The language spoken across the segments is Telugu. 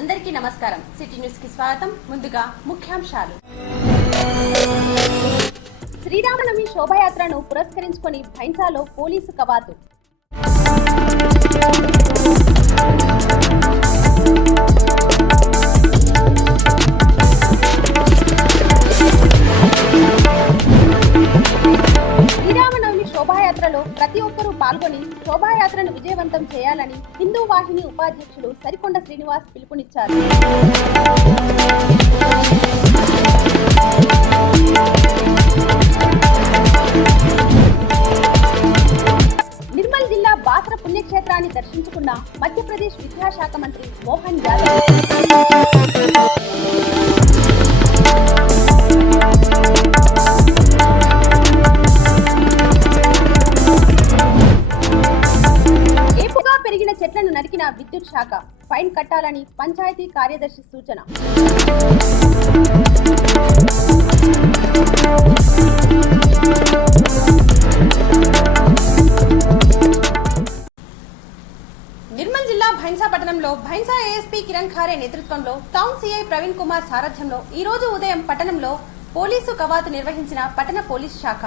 అందరికీ నమస్కారం. సిటీ న్యూస్ కి స్వాగతం. ముందుగా ముఖ్యాంశాలు. శ్రీరామనవమి శోభాయాత్రను పురస్కరించుకొని భైంసాలో పోలీసు కవాతు. శ్రీరామనవమి శోభాయాత్రలో ప్రతి ఒక్కరూ పాల్గొని శోభాయాత్రను విజయవంతం చేయాలని హిందూ వాహిని ఉపాధ్యక్షులు సరికొండ శ్రీనివాస్ పిలుపునిచ్చారు. నిర్మల్ జిల్లా బాసర పుణ్యక్షేత్రాన్ని దర్శించుకున్న మధ్యప్రదేశ్ విద్యాశాఖ మంత్రి మోహన్ యాదవ్. ఏపుగా పెరిగిన చెట్లను నరికిన విద్యుత్ శాఖ ఫైన్ కట్టాలని పంచాయతీ కార్యదర్శి సూచన. నిర్మల్ జిల్లా భైంసా పట్టణంలో భైంసా ఏఎస్పీ కిరణ్ ఖారే నేతృత్వంలో టౌన్ సిఐ ప్రవీణ్ కుమార్ సారథ్యంలో ఈ రోజు ఉదయం పట్టణంలో పోలీసు కవాతు నిర్వహించిన పట్టణ పోలీసు శాఖ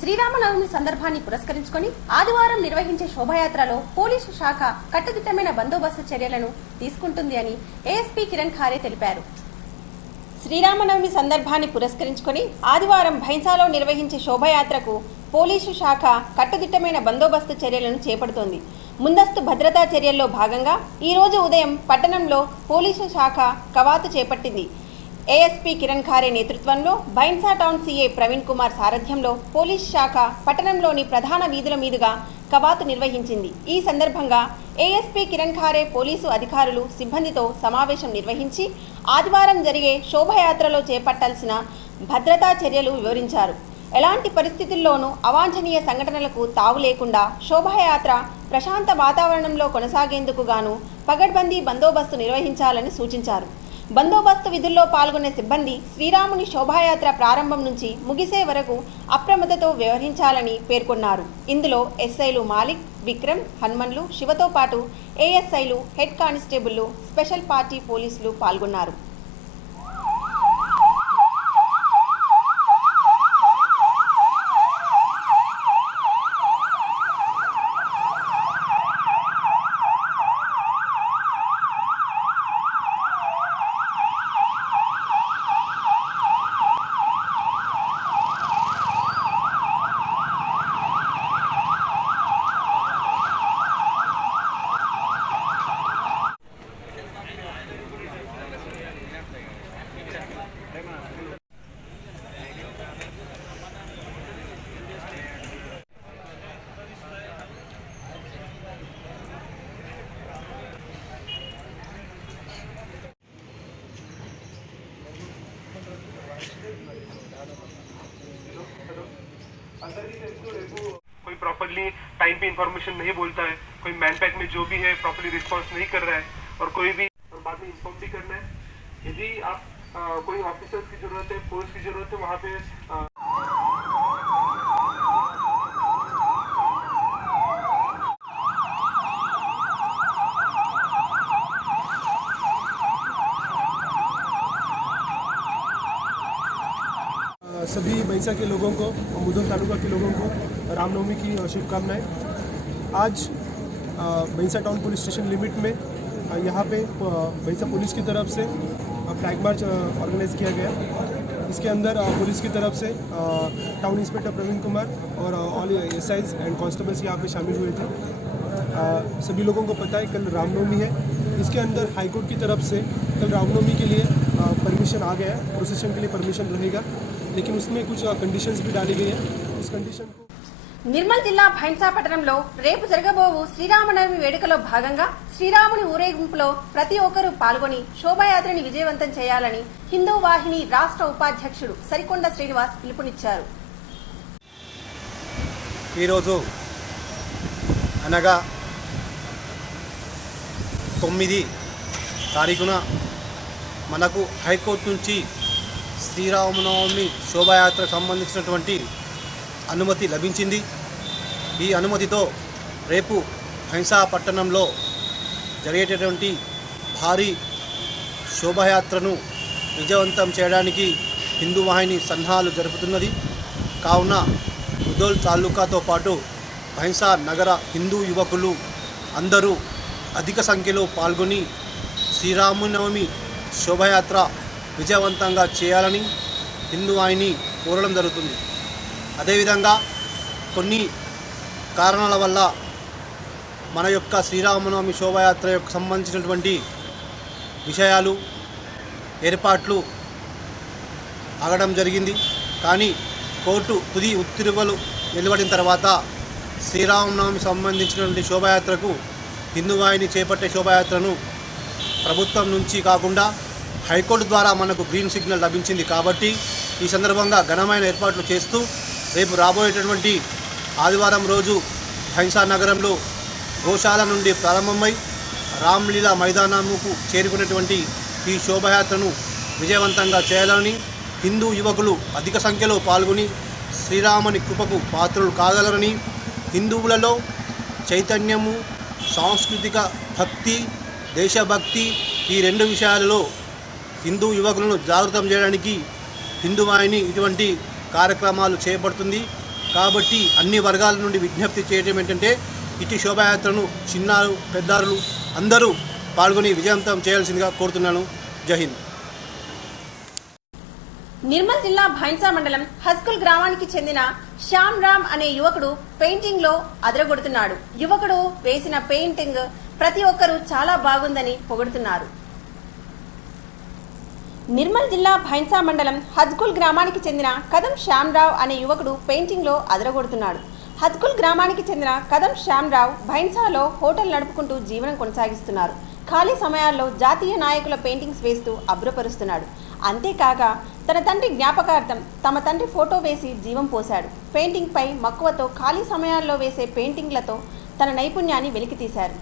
శ్రీరామనవమి సందర్భాన్ని పురస్కరించుకొని ఆదివారం నిర్వహించే శోభాయాత్రలో పోలీసు శాఖ కట్టుదిట్టమైన బందోబస్తు చర్యలను తీసుకుంటుంది అని ఏఎస్పీ కిరణ్ ఖారే తెలిపారు. శ్రీరామనవమి సందర్భాన్ని పురస్కరించుకొని ఆదివారం భైంసాలో నిర్వహించే శోభాయాత్రకు పోలీసు శాఖ కట్టుదిట్టమైన బందోబస్తు చర్యలను చేపడుతోంది. ముందస్తు భద్రతా చర్యల్లో భాగంగా ఈ రోజు ఉదయం పట్టణంలో పోలీసు శాఖ కవాతు చేపట్టింది. ఏఎస్పీ కిరణ్ ఖారే నేతృత్వంలో భైంసా టౌన్ సీఐ ప్రవీణ్ కుమార్ సారథ్యంలో పోలీసు శాఖ పట్టణంలోని ప్రధాన వీధుల మీదుగా కవాతు నిర్వహించింది. ఈ సందర్భంగా ఏఎస్పీ కిరణ్ ఖారే పోలీసు అధికారులు సిబ్బందితో సమావేశం నిర్వహించి ఆదివారం జరిగే శోభాయాత్రలో చేపట్టాల్సిన భద్రతా చర్యలు వివరించారు. ఎలాంటి పరిస్థితుల్లోనూ అవాంఛనీయ సంఘటనలకు తావు లేకుండా శోభాయాత్ర ప్రశాంత వాతావరణంలో కొనసాగేందుకు గాను పగడ్బందీ బందోబస్తు నిర్వహించాలని సూచించారు. బందోబస్తు విధుల్లో పాల్గొనే సిబ్బంది శ్రీరాముని శోభాయాత్ర ప్రారంభం నుంచి ముగిసే వరకు అప్రమత్తతో వ్యవహరించాలని పేర్కొన్నారు. ఇందులో ఎస్ఐలు మాలిక్, విక్రమ్, హనుమన్లు, శివతో పాటు ఏఎస్ఐలు, హెడ్ కానిస్టేబుళ్లు, స్పెషల్ పార్టీ పోలీసులు పాల్గొన్నారు. कोई प्रॉपरली टाइम पे इंफॉर्मेशन नहीं बोलता है, कोई मैन पैक में जो भी है प्रॉपरली रिस्पांस नहीं कर रहा है और कोई भी और बाद में इन्फॉर्म भी करना है. यदि आप कोई ऑफिसर्स की जरूरत है, फोर्स की जरूरत है, वहाँ पे सभी भैंसा के लोगों को और मुधोल तालुका के लोगों को रामनवमी की शुभकामनाएं. आज भैंसा टाउन पुलिस स्टेशन लिमिट में यहाँ पे भैंसा पुलिस की तरफ से फ्लैग मार्च ऑर्गेनाइज किया गया. इसके अंदर पुलिस की तरफ से टाउन इंस्पेक्टर प्रवीण कुमार और ऑल एसआईज एंड कांस्टेबल्स यहाँ पे शामिल हुए थे. सभी लोगों को पता है कल रामनवमी है. इसके अंदर हाईकोर्ट की तरफ से कल रामनवमी के लिए परमिशन आ गया है. प्रोसेशन के लिए परमिशन रहेगा, लेकिन उसमें कुछ कंडीशंस भी डाली गई है. उस कंडीशन को నిర్మల్ జిల్లా భైంసా పట్టణంలో రేపు జరగబోవు శ్రీరామనవమి వేడుకలో భాగంగా శ్రీరాముని ఊరేగింపులో ప్రతి ఒక్కరూ పాల్గొని శోభాయాత్రని విజయవంతం చేయాలని హిందూ వాహిని రాష్ట్ర ఉపాధ్యక్షుడు సరికొండ శ్రీనివాస్ పిలుపునిచ్చారు. ఈరోజు అనగా 9 తారీఖున మనకు హైకోర్టు నుంచి శ్రీరామనవమి శోభాయాత్రకు సంబంధించినటువంటి అనుమతి లభించింది. ఈ అనుమతితో రేపు భైంసా పట్టణంలో జరిగేటటువంటి భారీ శోభాయాత్రను విజయవంతం చేయడానికి హిందూ వాహిని సన్నాహాలు జరుపుతున్నది. కావున ముదోల్ తాలూకాతో పాటు భైంసా నగర హిందూ యువకులు అందరూ అధిక సంఖ్యలో పాల్గొని శ్రీరామనవమి శోభాయాత్ర విజయవంతంగా చేయాలని హిందూ వాహిని కోరడం జరుగుతుంది. అదేవిధంగా కొన్ని కారణాల వల్ల మన యొక్క శ్రీరామనవమి శోభాయాత్ర యొక్క సంబంధించినటువంటి విషయాలు ఏర్పాట్లు ఆగడం జరిగింది. కానీ కోర్టు తుది ఉత్తర్వులు వెలువడిన తర్వాత శ్రీరామనవమి సంబంధించినటువంటి శోభాయాత్రకు హిందూ వాహిని చేపట్టే శోభాయాత్రను ప్రభుత్వం నుంచి కాకుండా హైకోర్టు ద్వారా మనకు గ్రీన్ సిగ్నల్ లభించింది. కాబట్టి ఈ సందర్భంగా ఘనమైన ఏర్పాట్లు చేస్తూ రేపు రాబోయేటటువంటి ఆదివారం రోజు భైంసా నగరంలో గోశాల నుండి ప్రారంభమై రామ్లీలా మైదానముకు చేరుకునేటువంటి ఈ శోభాయాత్రను విజయవంతంగా చేయాలని హిందూ యువకులు అధిక సంఖ్యలో పాల్గొని శ్రీరాముని కృపకు పాత్రలు కాగలరని, హిందువులలో చైతన్యము, సాంస్కృతిక భక్తి, దేశభక్తి ఈ రెండు విషయాలలో హిందూ యువకులను జాగృతం చేయడానికి హిందూ వాహిని ఇటువంటి కార్యక్రమాలు చేపడుతుంది. కాబట్టి అన్ని వర్గాల నుండి విజ్ఞప్తి చేయడం ఏంటంటే ఇటు శోభాయాత్రను చిన్నారు పెద్దారులు అందరూ పాల్గొని విజయవంతం చేయాల్సిందిగా కోరుతున్నాను. జై హింద్. నిర్మల్ జిల్లా భైంసా మండలం హస్కుల్ గ్రామానికి చెందిన శ్యామ్ రామ్ అనే యువకుడు పెయింటింగ్ లో అదరగొడుతున్నాడు. యువకుడు వేసిన పెయింటింగ్ ప్రతి ఒక్కరూ చాలా బాగుందని పొగుడుతున్నారు. నిర్మల్ జిల్లా భైంసా మండలం హజ్కుల్ గ్రామానికి చెందిన కదం శ్యామ్రావ్ అనే యువకుడు పెయింటింగ్ లో అదరగొడుతున్నాడు. హజ్కుల్ గ్రామానికి చెందిన కదం శ్యామ్రావ్ భైంసాలో హోటల్ నడుపుకుంటూ జీవనం కొనసాగిస్తున్నారు. ఖాళీ సమయాల్లో జాతీయ నాయకుల పెయింటింగ్స్ వేస్తూ అభ్రపరుస్తున్నాడు. అంతేకాక తన తండ్రి జ్ఞాపకార్థం తమ తండ్రి ఫోటో వేసి జీవం పోశాడు. పెయింటింగ్ పై మక్కువతో ఖాళీ సమయాల్లో వేసే పెయింటింగ్లతో తన నైపుణ్యాన్ని వెలికితీశారు.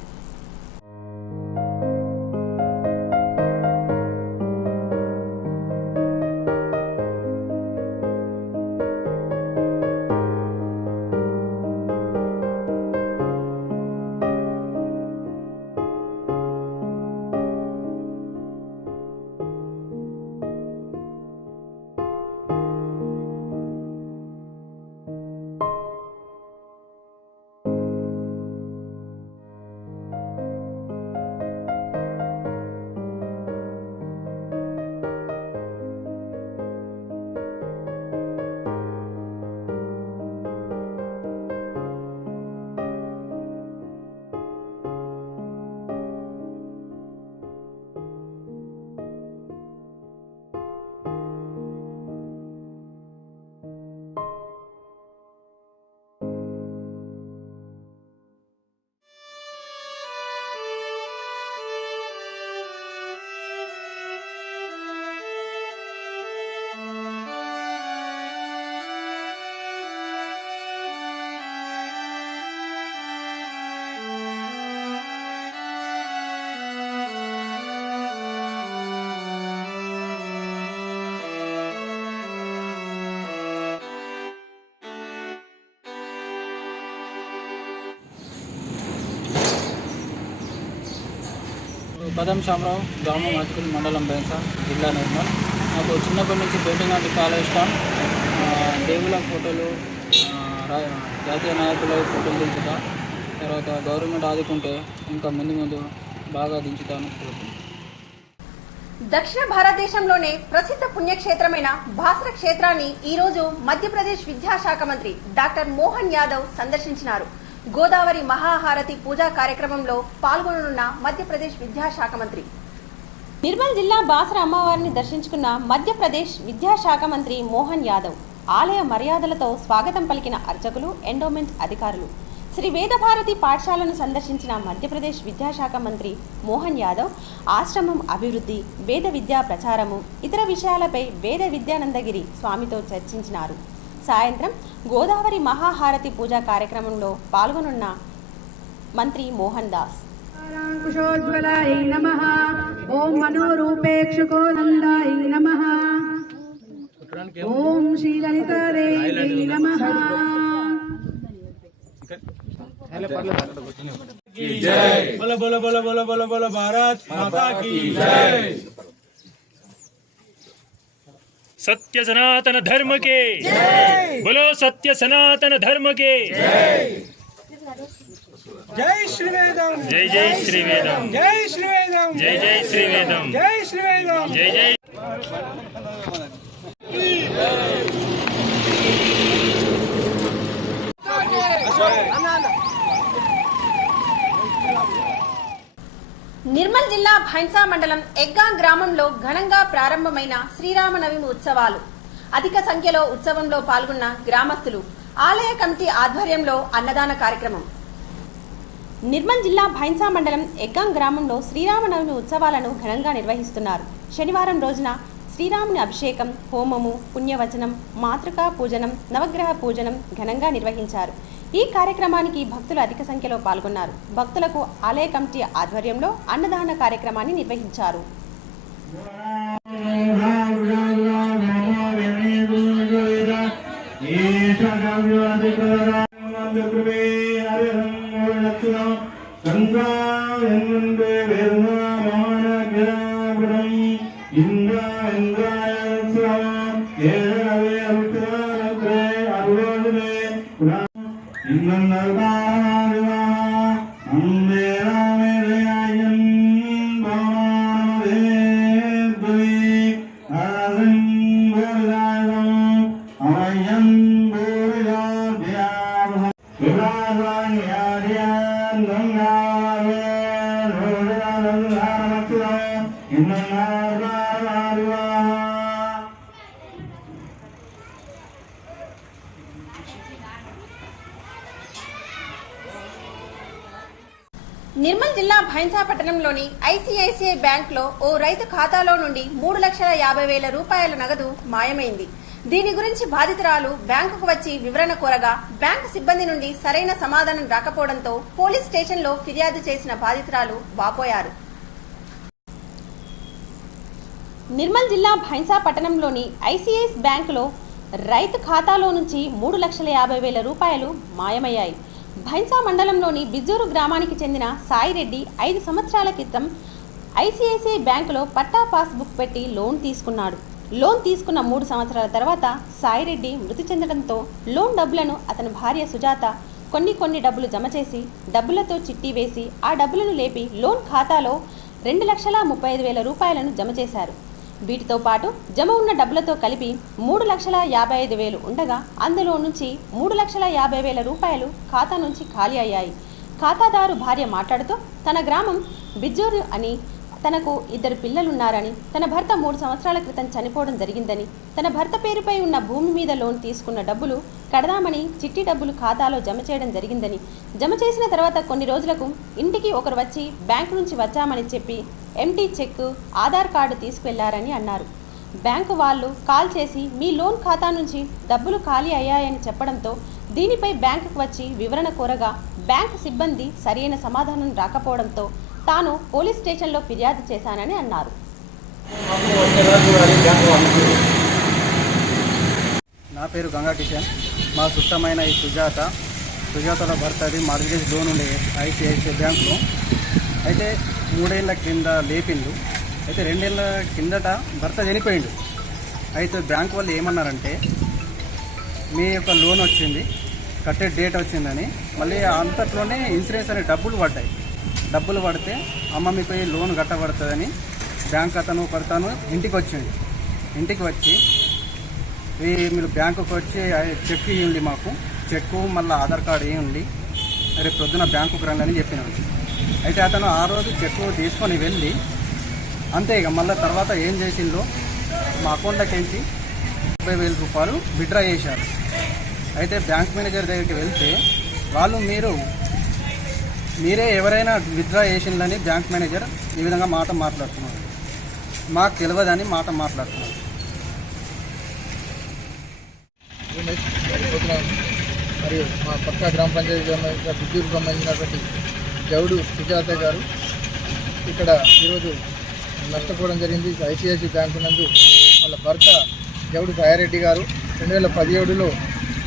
కదం శ్యామరావు, గ్రామం హజ్కుల్, మండలం భైంసా, జిల్లా నిర్మల్. నాకు చిన్నప్పటి నుంచి పెయింటింగ్ అంటే చాలా ఇష్టం. దేవుళ్ళ ఫోటోలు, జాతీయ నాయకుల ఫోటోలు దించుతా. తర్వాత గవర్నమెంట్ ఆదుకుంటే ఇంకా ముందు బాగా దించుతాను. దక్షిణ భారతదేశంలోనే ప్రసిద్ధ పుణ్యక్షేత్రమైన బాసర క్షేత్రాన్ని ఈ రోజు మధ్యప్రదేశ్ విద్యాశాఖ మంత్రి డాక్టర్ మోహన్ యాదవ్ సందర్శించినారు. గోదావరి మహాహారతి పూజా కార్యక్రమంలో పాల్గొననున్న మధ్యప్రదేశ్ విద్యాశాఖ మంత్రి. నిర్మల్ జిల్లా బాసర అమ్మవారిని దర్శించుకున్న మధ్యప్రదేశ్ విద్యాశాఖ మంత్రి మోహన్ యాదవ్ ఆలయ మర్యాదలతో స్వాగతం పలికిన అర్చకులు, ఎండోమెంట్స్ అధికారులు. శ్రీ వేదభారతి పాఠశాలను సందర్శించిన మధ్యప్రదేశ్ విద్యాశాఖ మంత్రి మోహన్ యాదవ్ ఆశ్రమం అభివృద్ధి, వేద విద్యా ప్రచారము, ఇతర విషయాలపై వేద విద్యానందగిరి స్వామితో చర్చించినారు. సాయంత్రం గోదావరి మహాహారతి పూజా కార్యక్రమంలో పాల్గొనున్న మంత్రి మోహన్ దాస్. కుశోజ్వలాయ నమః. ఓం మనోరూపేక్షుకోనందాయ నమః. ఓం శ్రీలలితాదేవై నమః. बोलो बोलो बोलो बोलो बोलो बोलो भारत माता की जय। सत्य सनातन धर्म के बोलो, सत्य सनातन धर्म के जय श्री वेदम, जय जय श्री वेदम, जय श्री वेदम, जय जय श्री वेदम, जय श्री वेदम, जय जय। నిర్మల్ జిల్లా భైన్సా మండలం ఎగ్గా గ్రామంలో ఘనంగా ప్రారంభమైన శ్రీరామనవమి ఉత్సవాలు. అధిక సంఖ్యలో ఉత్సవంలో పాల్గొన్న గ్రామస్తులు. ఆలయ కమిటీ ఆధ్వర్యంలో అన్నదాన కార్యక్రమం. నిర్మల్ జిల్లా భైన్సా మండలం ఎగ్గాం గ్రామంలో శ్రీరామనవమి ఉత్సవాలను ఘనంగా నిర్వహిస్తున్నారు. శనివారం రోజున శ్రీరాముని అభిషేకం, హోమము, పుణ్యవచనం, మాతృకా పూజనం, నవగ్రహ పూజనం ఘనంగా నిర్వహించారు. ఈ కార్యక్రమానికి భక్తులు అధిక సంఖ్యలో పాల్గొన్నారు. భక్తులకు ఆలయ కమిటీ ఆధ్వర్యంలో అన్నదాన కార్యక్రమాన్ని నిర్వహించారు. నిర్మల్ జిల్లా భైన్సా పట్టణంలోని ఐసిఐసిఐ బ్యాంక్లో ఓ రైతు ఖాతాలో నుండి 3,50,000 రూపాయల నగదు మాయమైంది. దీని గురించి బాధితురాలు బ్యాంకుకు వచ్చి వివరణ కోరగా బ్యాంకు సిబ్బంది నుండి సరైన సమాధానం రాకపోవడంతో పోలీస్ స్టేషన్లో ఫిర్యాదు చేసిన బాధితురాలు వాపోయారు. నిర్మల్ జిల్లా భైన్సా పట్టణంలోని ఐసిఐసిఐ బ్యాంకులో రైతు ఖాతాలో నుంచి 3,50,000 రూపాయలు మాయమయ్యాయి. భైన్సా మండలంలోని బిజ్జూరు గ్రామానికి చెందిన సాయిరెడ్డి 5 సంవత్సరాల క్రితం ఐసిఐసిఐ బ్యాంకులో పట్టా పాస్బుక్ పెట్టి లోన్ తీసుకున్నాడు. లోన్ తీసుకున్న 3 సంవత్సరాల తర్వాత సాయిరెడ్డి మృతి చెందడంతో లోన్ డబ్బులను అతని భార్య సుజాత కొన్ని డబ్బులు జమ చేసి డబ్బులతో చిట్టి వేసి ఆ డబ్బులను లేపి లోన్ ఖాతాలో 2,35,000 రూపాయలను జమ చేశారు. వీటితో పాటు జమ ఉన్న డబ్బులతో కలిపి 3,55,000 ఉండగా అందులో నుంచి 3,50,000 రూపాయలు ఖాతా నుంచి ఖాళీ అయ్యాయి. ఖాతాదారు భార్య మాట్లాడుతూ తన గ్రామం బిజ్జూరు అని, తనకు 2 పిల్లలున్నారని, తన భర్త 3 సంవత్సరాల క్రితం చనిపోవడం జరిగిందని, తన భర్త పేరుపై ఉన్న భూమి మీద లోన్ తీసుకున్న డబ్బులు కడదామని చిట్టి డబ్బులు ఖాతాలో జమ చేయడం జరిగిందని, జమ చేసిన తర్వాత కొన్ని రోజులకు ఇంటికి ఒకరు వచ్చి బ్యాంకు నుంచి వచ్చామని చెప్పి ఎంటీ చెక్, ఆధార్ కార్డు తీసుకువెళ్లారని అన్నారు. బ్యాంకు వాళ్ళు కాల్ చేసి మీ లోన్ ఖాతా నుంచి డబ్బులు ఖాళీ అయ్యాయని చెప్పడంతో దీనిపై బ్యాంకుకు వచ్చి వివరణ కోరగా బ్యాంకు సిబ్బంది సరైన సమాధానం రాకపోవడంతో తాను పోలీస్ స్టేషన్లో ఫిర్యాదు చేశానని అన్నారు. నా పేరు గంగా కిషన్. మా సుష్టమైన ఈ సుజాతల భర్తది మార్గేజ్ లోన్ ఉండే ఐసిఐసిఐ బ్యాంకులో. అయితే 3 ఏళ్ల కింద లేపిండు. అయితే 2 ఏళ్ల కిందట భర్త చనిపోయిండు. అయితే బ్యాంకు వాళ్ళు ఏమన్నారంటే మీ యొక్క లోన్ వచ్చింది, కట్టే డేట్ వచ్చిందని, మళ్ళీ అంతట్లోనే ఇన్సూరెన్స్ అనే డబ్బులు పడ్డాయి. డబ్బులు పడితే అమ్మ మీకు లోన్ కట్టబడుతుందని బ్యాంక్ కడతాను ఇంటికి వచ్చింది. ఇంటికి వచ్చి మీరు బ్యాంకుకి వచ్చి చెక్ ఇవ్వండి, మాకు చెక్కు మళ్ళీ ఆధార్ కార్డు ఇవ్వండి, రేపు పొద్దున బ్యాంకుకు రండి అని చెప్పినాడు. అయితే అతను ఆ రోజు చెక్కు తీసుకొని వెళ్ళి అంతే. ఇక మళ్ళీ తర్వాత ఏం చేసిందో మా అకౌంట్లోకి వెళ్ళి 30,000 రూపాయలు విత్డ్రా చేశారు. అయితే బ్యాంక్ మేనేజర్ దగ్గరికి వెళ్తే వాళ్ళు మీరే ఎవరైనా విత్డ్రా చేసిందని బ్యాంక్ మేనేజర్ ఈ విధంగా మాట మాట్లాడుతున్నారు, మాకు తెలియదని మాట మాట్లాడుతున్నారు. మరియు మా పక్క గ్రామ పంచాయతీ బిజ్జూరుకు సంబంధించినటువంటి జవుడు సుజాత గారు ఇక్కడ ఈరోజు నష్టపోవడం జరిగింది. ఐసిఐసిఐ బ్యాంకు నందు వాళ్ళ భర్త జవుడు సాయిరెడ్డి గారు 2017లో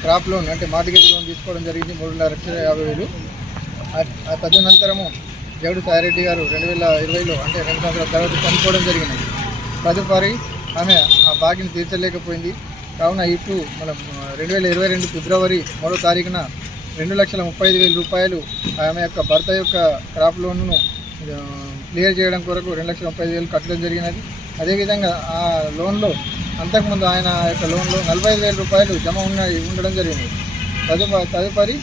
క్రాప్ లోన్ అంటే మార్గేజ్ లోన్ తీసుకోవడం జరిగింది 3,50,000. ఆ తదనంతరము జవుడు సాయిరెడ్డి గారు 2020లో అంటే 2 సంవత్సరాల తర్వాత చనిపోవడం జరిగింది. తదుపరి ఆమె ఆ బాకీని తీర్చలేకపోయింది. కావున ఇప్పుడు మన 2022 ఫిబ్రవరి 3వ తారీఖున 2,35,000 రూపాయలు ఆమె యొక్క భర్త యొక్క క్రాప్ లోన్ను క్లియర్ చేయడం కొరకు 2,35,000 కట్టడం జరిగినది. అదేవిధంగా ఆ లోన్లో అంతకుముందు ఆయన యొక్క లోన్లో 45,000 రూపాయలు జమ ఉండడం జరిగింది. తదుపరి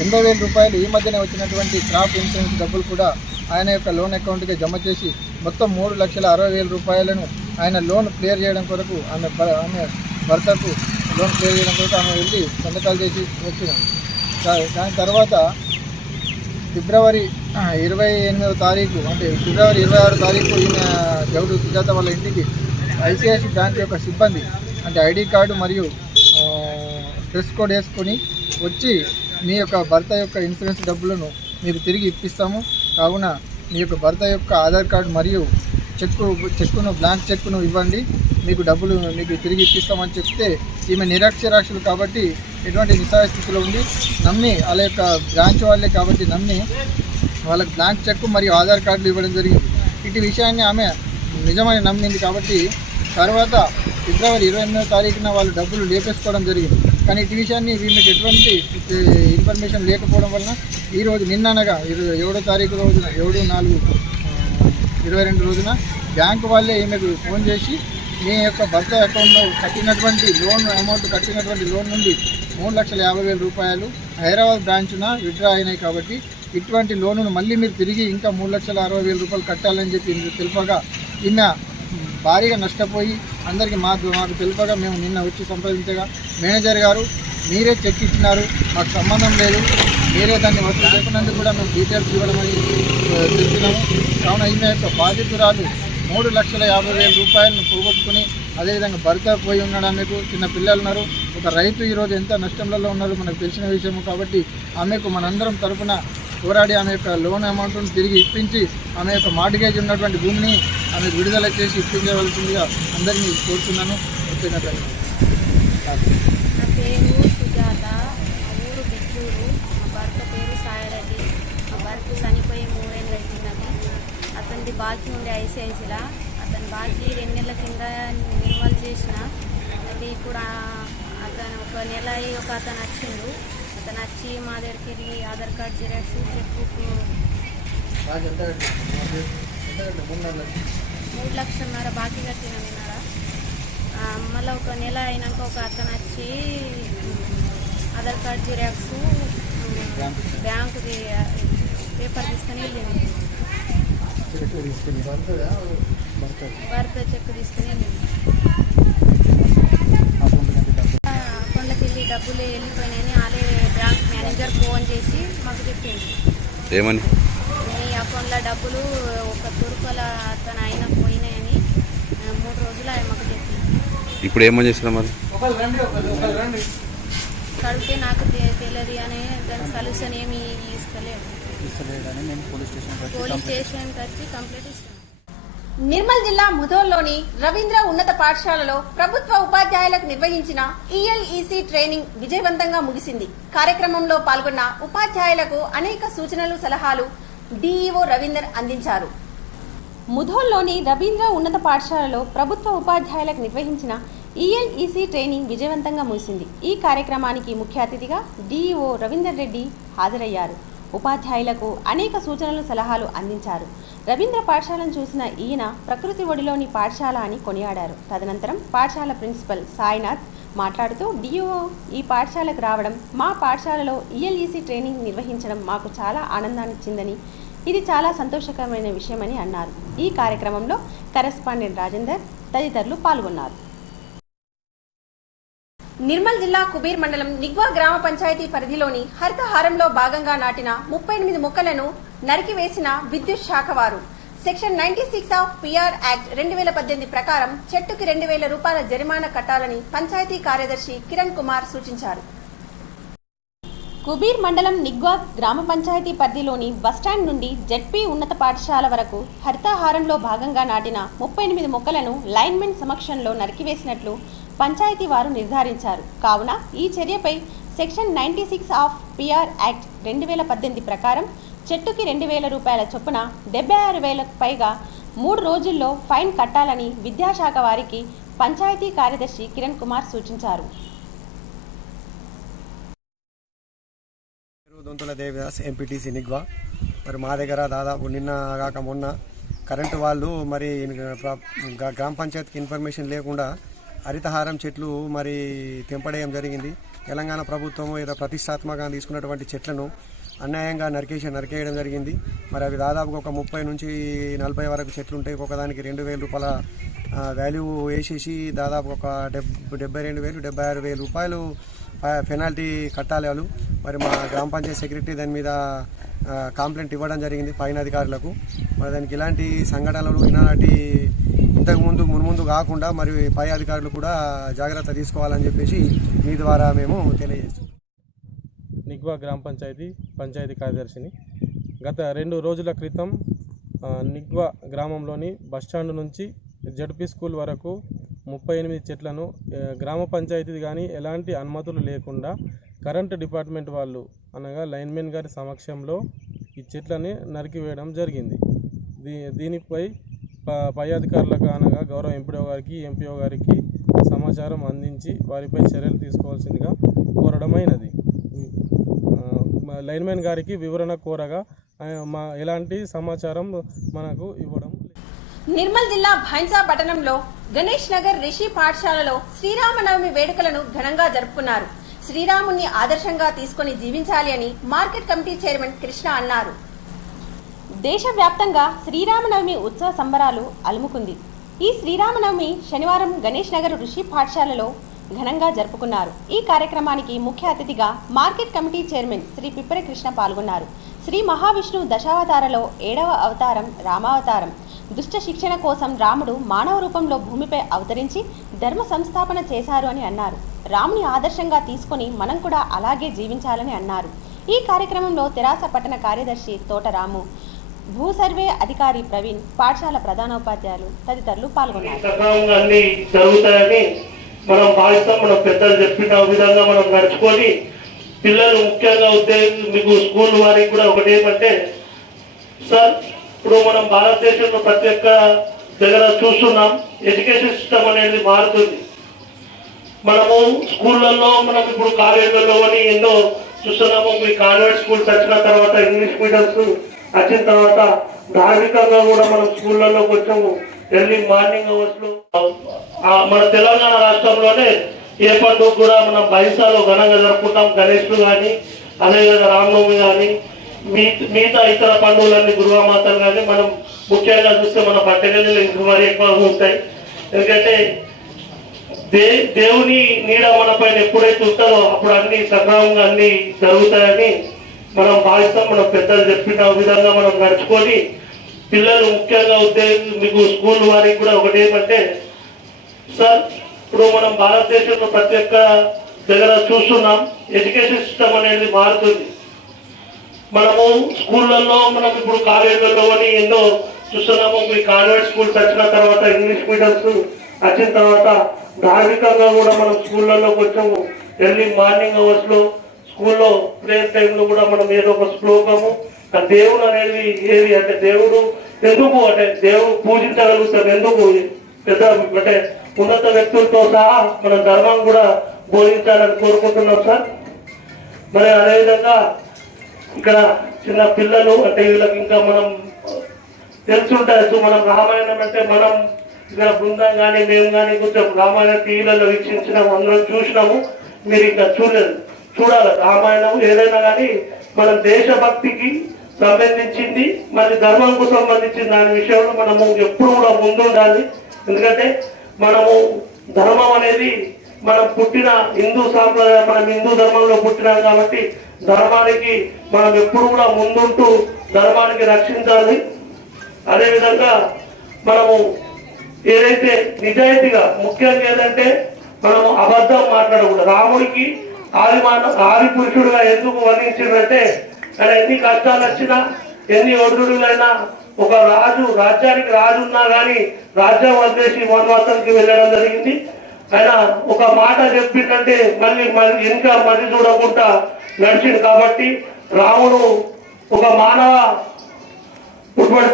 80,000 రూపాయలు ఈ మధ్యనే వచ్చినటువంటి క్రాప్ ఇన్సూరెన్స్ డబ్బులు కూడా ఆయన యొక్క లోన్ అకౌంట్కి జమ చేసి మొత్తం 3,60,000 రూపాయలను ఆయన లోన్ క్లియర్ చేయడం కొరకు ఆమె భర్తకు లోన్ క్లియర్ చేయడం కొరకు ఆమె వెళ్ళి సంతకాలు చేసి వచ్చినాం. దాని తర్వాత ఫిబ్రవరి 28వ తారీఖు అంటే ఫిబ్రవరి 26వ తారీఖు ఈయన జవుడు సుజాత వాళ్ళ ఇంటికి ఐసిఐసి బ్యాంక్ యొక్క సిబ్బంది అంటే ఐడి కార్డు మరియు డ్రెస్ కోడ్ వేసుకొని వచ్చి మీ యొక్క భర్త యొక్క ఇన్సూరెన్స్ డబ్బులను మీకు తిరిగి ఇప్పిస్తాము, కావున మీ యొక్క భర్త యొక్క ఆధార్ కార్డు మరియు చెక్కును బ్లాంక్ చెక్కును ఇవ్వండి, మీకు డబ్బులు మీకు తిరిగి ఇప్పిస్తామని చెప్తే ఈమె నిరక్షరాస్యులు కాబట్టి ఎటువంటి నిస్సహాయ స్థితిలో ఉంది. నమ్మి వాళ్ళ యొక్క బ్రాంచ్ వాళ్ళే కాబట్టి నమ్మి వాళ్ళకి బ్లాంక్ చెక్కు మరియు ఆధార్ కార్డులు ఇవ్వడం జరిగింది. ఇటు విషయాన్ని ఆమె నిజమని నమ్మింది కాబట్టి తర్వాత ఫిబ్రవరి 28వ తారీఖున వాళ్ళు డబ్బులు లేపేసుకోవడం జరిగింది. కానీ ఇటు విషయాన్ని వీళ్ళకి ఎటువంటి ఇన్ఫర్మేషన్ లేకపోవడం వలన ఈరోజు నిన్ననగా 7వ తారీఖు రోజున 7/4/22 రోజున బ్యాంకు వాళ్ళే ఈమెకు ఫోన్ చేసి మీ యొక్క భర్త అకౌంట్లో కట్టినటువంటి లోన్ అమౌంట్ కట్టినటువంటి లోన్ నుండి 3,50,000 రూపాయలు హైదరాబాద్ బ్రాంచ్న విత్డ్రా అయినాయి కాబట్టి ఇటువంటి లోనును మళ్ళీ మీరు తిరిగి ఇంకా 3,60,000 రూపాయలు కట్టాలని చెప్పి తెలుపగా ఈమె భారీగా నష్టపోయి అందరికీ మాకు తెలుపగా మేము నిన్న వచ్చి సంప్రదించగా మేనేజర్ గారు మీరే చెక్ ఇచ్చినారు, మాకు సంబంధం లేదు, మీరే దాన్ని వసూలు చేసినందుకు కూడా మేము డీటెయిల్స్ ఇవ్వడమని తెలుపుతున్నాము. కావున ఈమె యొక్క బాధితురాలు 3,50,000 రూపాయలను పోగొట్టుకుని అదేవిధంగా భర్త పోయి ఉన్నాడు, ఆమెకు చిన్న పిల్లలు ఉన్నారు, ఒక రైతు ఈరోజు ఎంత నష్టంలో ఉన్నారో మనకు తెలిసిన విషయము కాబట్టి ఆమెకు మనందరం తరఫున పోరాడి ఆమె యొక్క లోన్ అమౌంట్ను తిరిగి ఇప్పించి ఆమె యొక్క మార్టిగేజ్ ఉన్నటువంటి భూమిని ఆమె విడుదల చేసి ఇప్పించవలసిందిగా అందరినీ కోరుతున్నాను. నా పేరు సుజాత, మా ఊరు బిచ్చూరు, మా భర్త పేరు సాయిరెడ్డి. మా భర్త చనిపోయి 3 ఏళ్ళు అవుతున్నది. అతనిది బాకీ ఉండే ఐసిఐసిలా, అతని బాకీ 2 నెలల కింద నిల్వలు చేసిన. అయితే ఇప్పుడు అతను ఒక నెల ఒక అతను వచ్చిండు. అతను వచ్చి మా దగ్గరికి వెళ్ళి Aadhaar card xerox cheque book 3,00,000 బాకీ కట్టినన్నారా. మళ్ళీ ఒక నెల అయినాక ఒక అతను వచ్చి ఆధార్ కార్డ్ జిరాక్స్ బ్యాంకుది పేపర్ తీసుకొని వెళ్ళింది, భర్త చెక్ తీసుకొని వెళ్ళింది. అకౌంట్లోకి వెళ్ళి డబ్బులు వెళ్ళిపోయినాయని వాళ్ళే బ్యాంక్ మేనేజర్ ఫోన్ చేసి మాకు చెప్పింది. ఏమని? మీ అకౌంట్లో డబ్బులు ఒక తురుకుల అతను అయిన పోయినాయని 3 రోజులు ఆయన మాకు చెప్పింది. ఇప్పుడు ఏమని చేస్తున్నా మరి? కడితే నాకు తెలియదు అని దాని సొల్యూషన్ ఏమి ఇస్తలేదని మేము పోలీస్ స్టేషన్కి వచ్చి కంప్లైంట్ ఇస్తాను. నిర్మల్ జిల్లా ముధోల్లోని రవీంద్ర ఉన్నత పాఠశాలలో ప్రభుత్వ ఉపాధ్యాయులకు నిర్వహించిన ఈఎల్ఈసీ ట్రైనింగ్ విజయవంతంగా ముగిసింది. కార్యక్రమంలో పాల్గొన్న ఉపాధ్యాయులకు అనేక సూచనలు, సలహాలు డీఈఓ రవీందర్ అందించారు. ముధోల్లోని రవీంద్ర ఉన్నత పాఠశాలలో ప్రభుత్వ ఉపాధ్యాయులకు నిర్వహించిన ఈఎల్ఈసీ ట్రైనింగ్ విజయవంతంగా ముగిసింది. ఈ కార్యక్రమానికి ముఖ్య అతిథిగా డీఈఓ రవీందర్ రెడ్డి హాజరయ్యారు. ఉపాధ్యాయులకు అనేక సూచనలు, సలహాలు అందించారు. రవీంద్ర పాఠశాలను చూసిన ఈయన ప్రకృతి ఒడిలోని పాఠశాల అని కొనియాడారు. తదనంతరం పాఠశాల ప్రిన్సిపల్ సాయినాథ్ మాట్లాడుతూ డీఈఓ ఈ పాఠశాలకు రావడం, మా పాఠశాలలో ఈఎల్ఈసీ ట్రైనింగ్ నిర్వహించడం మాకు చాలా ఆనందాన్నిచ్చిందని, ఇది చాలా సంతోషకరమైన విషయమని అన్నారు. ఈ కార్యక్రమంలో కరెస్పాండెంట్ రాజేందర్ తదితరులు పాల్గొన్నారు. నిర్మల్ జిల్లా కుబీర్ మండలం నిగ్వా గ్రామ పంచాయతీ పరిధిలోని హరితహారంలో భాగంగా నాటిన 38 మొక్కలను నరికివేసిన విద్యుత్ శాఖ వారు సెక్షన్ 96 ఆఫ్ పిఆర్ యాక్ట్ 2018 ప్రకారం చెట్టుకి 2,000 రూపాయల జరిమానా కట్టాలని పంచాయతీ కార్యదర్శి కిరణ్ కుమార్ సూచించారు. కుబీర్ మండలం నిగ్వా గ్రామ పంచాయతీ పరిధిలోని బస్టాండ్ నుండి జెడ్పీ ఉన్నత పాఠశాల వరకు హరితహారంలో భాగంగా నాటిన 38 మొక్కలను లైన్మెన్ సమక్షంలో నరికివేసినట్లు పంచాయతీ వారు నిర్ధారించారు. కావున ఈ చర్యపై సెక్షన్ 96 ఆఫ్ పిఆర్ యాక్ట్ 2018 ప్రకారం చెట్టుకి 2,000 రూపాయల చొప్పున 76,000కు పైగా 3 రోజుల్లో ఫైన్ కట్టాలని విద్యాశాఖ వారికి పంచాయతీ కార్యదర్శి కిరణ్ కుమార్ సూచించారు. దొంతుల దేవదాస్ ఎంపీటీసీ నిగ్వా. మరి మా దగ్గర దాదాపు నిన్న కాక మొన్న కరెంటు వాళ్ళు మరి గ్రామ పంచాయతీకి ఇన్ఫర్మేషన్ లేకుండా హరితహారం చెట్లు మరి తెంపడేయడం జరిగింది. తెలంగాణ ప్రభుత్వం ఏదో ప్రతిష్టాత్మకంగా తీసుకున్నటువంటి చెట్లను అన్యాయంగా నరికేయడం జరిగింది. మరి అవి దాదాపుగా ఒక 30 నుంచి 40 వరకు చెట్లు ఉంటాయి. ఒకదానికి 2,000 రూపాయల వాల్యూ వేసేసి దాదాపు ఒక 72,000-76,000 రూపాయలు పెనాల్టీ కట్టాలి వాళ్ళు. మరి మా గ్రామ పంచాయతీ సెక్రటరీ దాని మీద కంప్లైంట్ ఇవ్వడం జరిగింది పైన అధికారులకు. మరి దానికి ఇలాంటి సంఘటనలు ఇంతకుముందు మున్ముందు కాకుండా మరి పై అధికారులు కూడా జాగ్రత్త తీసుకోవాలని చెప్పేసి మీ ద్వారా మేము తెలియజేస్తున్నాం. నిగ్వా గ్రామ పంచాయతీ కార్యదర్శిని. గత 2 రోజుల క్రితం నిగ్వా గ్రామంలోని బస్టాండ్ నుంచి జడ్పీ స్కూల్ వరకు 38 చెట్లను గ్రామ పంచాయతీ కానీ ఎలాంటి అనుమతులు లేకుండా కరెంటు డిపార్ట్మెంట్ వాళ్ళు అనగా లైన్మెన్ గారి సమక్షంలో ఈ చెట్లని నరికివేయడం జరిగింది. దీనిపై పై అధికారులకు అనగా గౌరవ ఎంపీడో గారికి ఎంపీఓ గారికి సమాచారం అందించి వారిపై చర్యలు తీసుకోవాల్సిందిగా కోరడమైనది. లైన్మెన్ గారికి వివరణ కోరగా ఎలాంటి సమాచారం మనకు ఇవ్వడం. నిర్మల్ జిల్లా భైంసా పట్టణంలో గణేష్ నగర్ రిషి పాఠశాలలో శ్రీరామనవమి వేడుకలను ఘనంగా జరుపుకున్నారు. శ్రీరాముని ఆదర్శంగా తీసుకుని జీవించాలి అని మార్కెట్ కమిటీ చైర్మన్ కృష్ణ అన్నారు. దేశవ్యాప్తంగా శ్రీరామనవమి ఉత్సవ సంబరాలు అలుముకుంది. ఈ శ్రీరామనవమి శనివారం గణేష్ నగర్ ఋషి పాఠశాలలో ఘనంగా జరుపుకున్నారు. ఈ కార్యక్రమానికి ముఖ్య అతిథిగా market committee chairman Shri Pippari Krishna పాల్గొన్నారు. శ్రీ మహావిష్ణు దశావతారలో 7వ అవతారం రామావతారం. దుష్ట శిక్షణ కోసం రాముడు మానవ రూపంలో భూమిపై అవతరించి ధర్మ సంస్థాపన చేశారు అని అన్నారు. రాముని ఆదర్శంగా తీసుకొని మనం కూడా అలాగే జీవించాలని అన్నారు. ఈ కార్యక్రమంలో తెరాస పట్టణ కార్యదర్శి తోటరాము, భూ సర్వే అధికారి ప్రవీణ్, పాఠశాల ప్రధానోపాధ్యాయులు తదితరులు పాల్గొన్నారు. మనం భావిస్తాం. మన పెద్దలు చెప్పిన విధంగా మనం నడుచుకొని పిల్లలు ముఖ్యంగా మీకు స్కూల్ వారికి కూడా ఒకటి ఏమంటే సార్, ఇప్పుడు మనం భారతదేశంలో ప్రతి ఒక్క దగ్గర చూస్తున్నాం ఎడ్యుకేషన్ సిస్టమ్ అనేది మారుతుంది. మనము స్కూళ్ళల్లో మనం ఇప్పుడు కాలేజీలలో అని ఎన్నో చూస్తున్నాము. మీ కాన్వెంట్ స్కూల్స్ వచ్చిన తర్వాత ఇంగ్లీష్ మీడియంస్ వచ్చిన తర్వాత ధార్మికంగా కూడా మనం స్కూళ్ళల్లో కొంచెం ఎర్లీ మార్నింగ్ అవర్స్ లో మన తెలంగాణ రాష్ట్రంలోనే ఏ పండుగ కూడా మనం బైసాలో ఘనంగా జరుపుకుంటాం. గణేష్లు కానీ అదేవిధంగా రామనవమి కానీ మిగతా ఇతర పండుగలన్నీ గురువామాతలు కానీ మనం ముఖ్యంగా చూస్తే మన పట్టణాలు ఇంకా మరి ఎక్కువగా ఉంటాయి. ఎందుకంటే దేవుని నీడ మన పైన ఎప్పుడైతే ఉంటారో అప్పుడు అన్ని సక్రమంగా అన్ని జరుగుతాయని మనం భావిస్తాం. మన పెద్దలు చెప్పిన విధంగా మనం నడుచుకొని పిల్లలు ముఖ్యంగా మీకు స్కూల్ వారికి కూడా ఒకటి ఏమంటే సార్, ఇప్పుడు మనం భారతదేశంలో ప్రతి ఒక్క దగ్గర చూస్తున్నాం ఎడ్యుకేషన్ సిస్టమ్ అనేది మారుతుంది. మనము స్కూళ్ళల్లో మనం ఇప్పుడు కాలేజీలలో అని ఎన్నో చూస్తున్నాము. మీ కాన్వెంట్ స్కూల్స్ వచ్చిన తర్వాత ఇంగ్లీష్ మీడియంస్ వచ్చిన తర్వాత ధార్మికంగా కూడా మనం స్కూళ్ళల్లో కొంచెం ఎర్లీ మార్నింగ్ అవర్స్ లో స్కూల్లో ప్రేయర్ టైంలో కూడా మనం ఏదో ఒక శ్లోకము దేవుడు అనేది ఏది అంటే దేవుడు ఎందుకు అంటే దేవుడు పూజించగలుగుతాం ఎందుకు పెద్ద అంటే ఉన్నత వ్యక్తులతో సహా మన ధర్మం కూడా బోధించాలని కోరుకుంటున్నాం సార్. మరి అదేవిధంగా ఇక్కడ చిన్న పిల్లలు అంటే వీళ్ళకి ఇంకా మనం తెలుసుంటారు. మనం రామాయణం అంటే మనం ఇక్కడ బృందం కానీ మేము కానీ కొంచెం రామాయణ టీవీలలో వీక్షించినాము, అందరం చూసినాము. మీరు ఇంకా చూడాలి రామాయణం ఏదైనా కానీ మన దేశభక్తికి సంబంధించింది మరి ధర్మంకు సంబంధించిన దాని విషయంలో మనము ఎప్పుడు కూడా ముందుండాలి. ఎందుకంటే మనము ధర్మం అనేది మనం పుట్టిన హిందూ సాంప్రదాయం, మనం హిందూ ధర్మంలో పుట్టినాం కాబట్టి ధర్మానికి మనం ఎప్పుడు కూడా ముందుంటూ ధర్మానికి రక్షించాలి. అదేవిధంగా మనము ఏదైతే నిజాయితీగా ముఖ్యంగా ఏదంటే మనము అబద్ధం మాట్లాడకూడదు. రాముడికి ఆది పురుషుడుగా ఎందుకు వర్ణించిందంటే ఆయన ఎన్ని కష్టాలు వచ్చినా ఎన్ని ఒడుదుడులైనా ఒక రాజ్యానికి రాజు ఉన్నా కానీ రాజ్యం వదిలేసి వనవాసానికి వెళ్ళడం జరిగింది. ఆయన ఒక మాట చెప్పిందంటే మళ్ళీ ఇంకా మళ్ళీ చూడకుండా నడిచింది. కాబట్టి రాముడు ఒక మానవ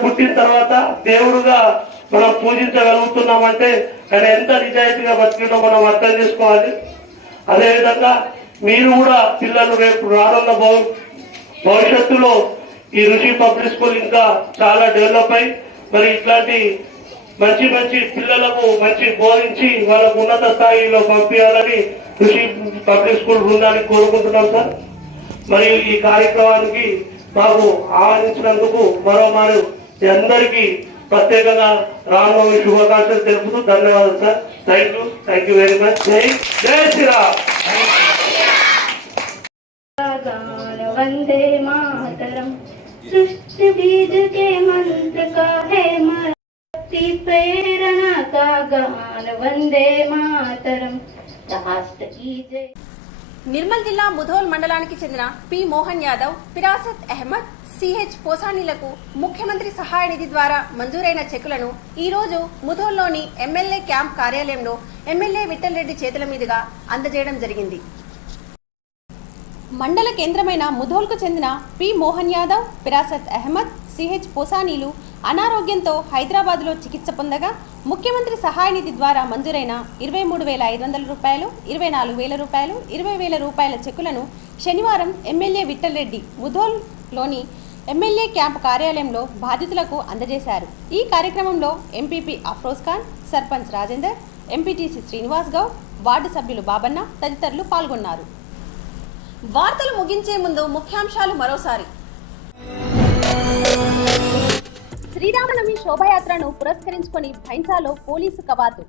పుట్టిన తర్వాత దేవుడుగా మనం పూజించగలుగుతున్నామంటే ఆయన ఎంత నిజాయితీగా బతికిందో మనం అర్థం చేసుకోవాలి. అదేవిధంగా మీరు కూడా పిల్లలు రేపు రానున్న భవిష్యత్తులో ఈ ఋషి పబ్లిక్ స్కూల్ ఇంకా చాలా డెవలప్ అయి మరి ఇట్లాంటి మంచి మంచి పిల్లలకు మంచి బోధించి వాళ్ళకు ఉన్నత స్థాయిలో పంపించాలని ఋషి పబ్లిక్ స్కూల్ బృందానికి కోరుకుంటున్నాం సార్. మరియు ఈ కార్యక్రమానికి మాకు ఆహ్వానించినందుకు మరోమారు అందరికీ ప్రత్యేకంగా రామనవమి శుభాకాంక్షలు తెలుపుతూ ధన్యవాదాలు sir. Thank you very much. జై శ్రీరామ్. వందే మాతరం सृष्टि बीज के मंत्र का है शक्ति प्रेरणा का गान वंदे मातरम राष्ट्र की जय. నిర్మల్ జిల్లా ముధోల్ మండలానికి చెందిన పి మోహన్ యాదవ్, ఫిరాసత్ అహ్మద్, సిహెచ్ పోసానీలకు ముఖ్యమంత్రి సహాయ నిధి ద్వారా మంజూరైన చెక్కులను ఈ రోజు ముధోల్లోని ఎమ్మెల్యే క్యాంప్ కార్యాలయంలో ఎమ్మెల్యే విఠల్ రెడ్డి చేతుల మీదుగా అందజేయడం జరిగింది. మండల కేంద్రమైన ముధోల్కు చెందిన పి మోహన్ యాదవ్, ఫిరాసత్ అహ్మద్, సిహెచ్ పోసానీలు అనారోగ్యంతో హైదరాబాద్లో చికిత్స పొందగా ముఖ్యమంత్రి సహాయ నిధి ద్వారా మంజూరైన 23,500 రూపాయలు, 24,000 రూపాయలు, 20,000 రూపాయల చెక్కులను శనివారం ఎమ్మెల్యే విఠల్ రెడ్డి ముధోల్లోని ఎమ్మెల్యే క్యాంప్ కార్యాలయంలో బాధితులకు అందజేశారు. ఈ కార్యక్రమంలో MPP Afroz Khan, sarpanch Rajender, MPTC Srinivas Goud, ward సభ్యులు బాబన్న తదితరులు పాల్గొన్నారు. వార్తలు ముగించే ముందు ముఖ్యాంశాలు మరోసారి. శ్రీరామనవమి శోభాయాత్రను పురస్కరించుకొని భైంసాలో పోలీసు కవాతు.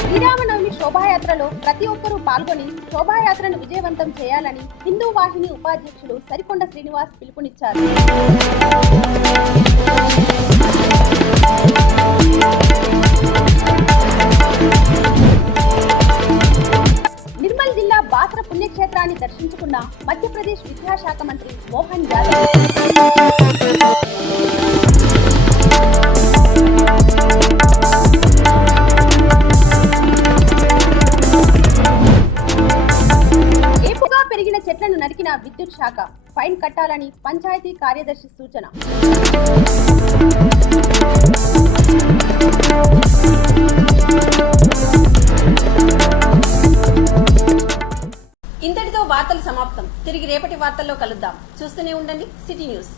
శ్రీరామనవమి శోభాయాత్రలో ప్రతి ఒక్కరూ పాల్గొని శోభాయాత్రను విజయవంతం చేయాలని హిందూ వాహిని ఉపాధ్యక్షులు సరికొండ శ్రీనివాస్ పిలుపునిచ్చారు. నిర్మల్ జిల్లా బాసర పుణ్యక్షేత్రాన్ని దర్శించుకున్న మధ్యప్రదేశ్ విద్యాశాఖ మంత్రి మోహన్ యాదవ్. ఏపుగా పెరిగిన చెట్లను నరికిన విద్యుత్ శాఖ ఫైన్ కట్టాలని పంచాయతీ కార్యదర్శి సూచన. ఇంతటితో వార్తలు సమాప్తం. తిరిగి రేపటి వార్తల్లో కలుద్దాం. చూస్తూనే ఉండండి సిటీ న్యూస్.